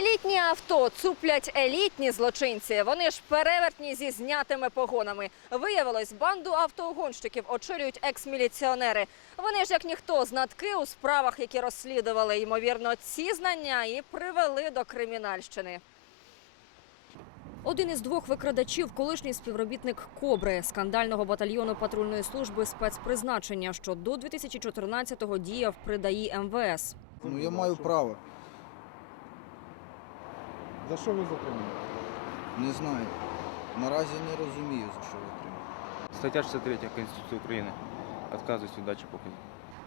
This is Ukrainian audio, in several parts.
Елітні авто цуплять елітні злочинці. Вони ж перевертні зі знятими погонами. Виявилось, банду автоугонщиків очолюють екс-міліціонери. Вони ж як ніхто знатки у справах, які розслідували. Ймовірно, ці знання і привели до кримінальщини. Один із двох викрадачів, колишній співробітник Кобри скандального батальйону патрульної служби спецпризначення, що до 2014-го діяв при ДАІ МВС. Ну я маю право. За що ви затримали? Не знаю. Наразі не розумію, за що ви отримали. Стаття 63 Конституції України. Отказуюсь від дачі показів.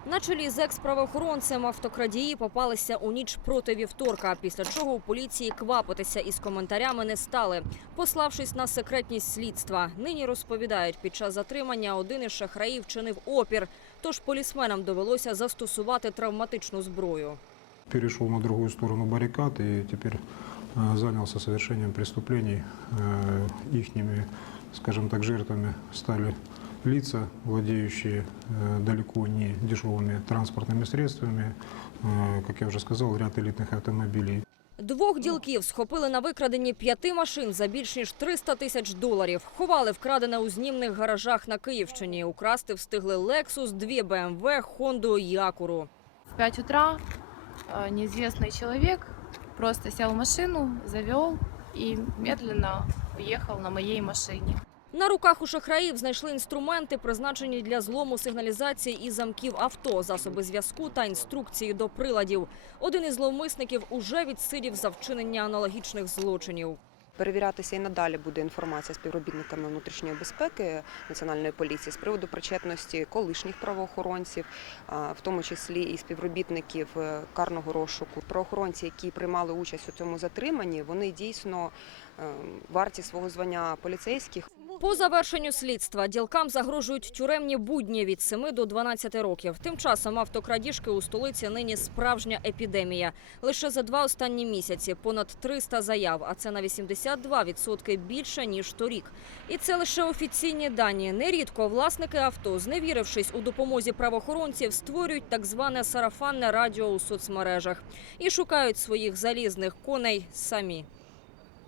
На чолі з екс-правоохоронцем автокрадії попалися у ніч проти вівторка, після чого у поліції квапитися із коментарями не стали, пославшись на секретність слідства. Нині розповідають, під час затримання один із шахраїв чинив опір, тож полісменам довелося застосувати травматичну зброю. перешел на другую сторону баррикад и теперь э, занялся совершением преступлений. Э, Ихними, скажем так, жертвами стали лица, владеющие э, далеко не дешевыми транспортными средствами, э, как я уже сказал, ряд элитных автомобилей. Двох ділків схопили на викраденні п'яти машин за більш ніж 300 тисяч доларів. Ховали вкрадене у знімних гаражах на Київщині. Украсти встигли Lexus, дві BMW, Хонду і Акуру. В 5 утра э, неизвестный человек просто сел в машину, завел и медленно уехал на моей машине. На руках у шахраїв знайшли інструменти, призначені для злому сигналізації і замків авто, засоби зв'язку та інструкції до приладів. Один із зловмисників уже відсидів за вчинення аналогічних злочинів. Перевірятися і надалі буде інформація співробітниками внутрішньої безпеки національної поліції з приводу причетності колишніх правоохоронців, в тому числі і співробітників е, карного розшуку. Правоохоронці, які приймали участь у цьому затриманні, вони дійсно е, варті свого звання поліцейських. По завершенню слідства ділкам загрожують тюремні будні від 7 до 12 років. Тим часом автокрадіжки у столиці нині справжня епідемія. Лише за два останні місяці понад 300 заяв, а це на 82% більше ніж торік. І це лише офіційні дані. Нерідко власники авто, зневірившись у допомозі правоохоронців, створюють так зване сарафанне радіо у соцмережах і шукають своїх залізних коней самі.